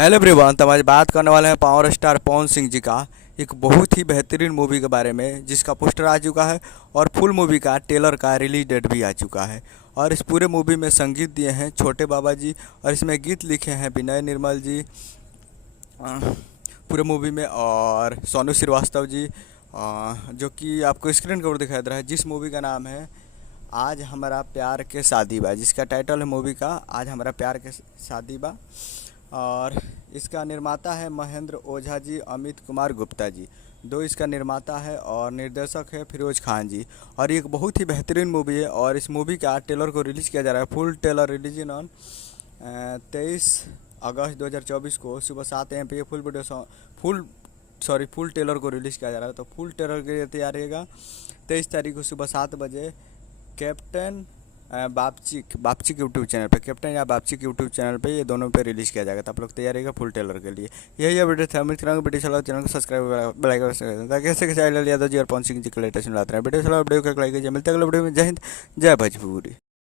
Hello everyone, तो आज बात करने वाले हैं पावर स्टार पवन सिंह जी का एक बहुत ही बेहतरीन मूवी के बारे में, जिसका पोस्टर आ चुका है और फुल मूवी का ट्रेलर का रिलीज डेट भी आ चुका है। और इस पूरे मूवी में संगीत दिए हैं छोटे बाबा जी और इसमें गीत लिखे हैं विनय निर्मल जी पूरे मूवी में, और सोनू श्रीवास्तव जी, जो कि आपको स्क्रीन के ऊपर दिखाई दे रहा है, जिस मूवी का नाम है आज हमारा प्यार के शादी बा, जिसका टाइटल है मूवी का आज हमारा प्यार के शादी बा। और इसका निर्माता है महेंद्र ओझा जी, अमित कुमार गुप्ता जी, दो इसका निर्माता है, और निर्देशक है फिरोज खान जी। और ये एक बहुत ही बेहतरीन मूवी है और इस मूवी का ट्रेलर को रिलीज़ किया जा रहा है। फुल ट्रेलर रिलीज ऑन 23 अगस्त 2024 को सुबह 7 AM पे ये फुल ट्रेलर को रिलीज़ किया जा रहा है। तो फुल ट्रेलर के लिए तैयार रहेगा 23 तारीख को सुबह 7 बजे कैप्टन बापची के यूट्यूब चैनल पे, कैप्टन या बापची के यूट्यूब चैनल पे, ये दोनों पे रिलीज़ किया जाएगा। तो आप लोग तैयार रहेगा फुल ट्रेलर के लिए। यही है वीडियो था, उम्मीद करूँगा वीडियो चलाओ, चैनल को सब्सक्राइब बेल आइकन ताकि ऐसे चैनल यादव जी और पवन सिंह जी के लेटेस्ट मिलाते हैं। वीडियो चलाओ, वीडियो को लाइक कीजिए। मिलते हैं अगले वीडियो में। जय हिंद, जय भोजपुरी।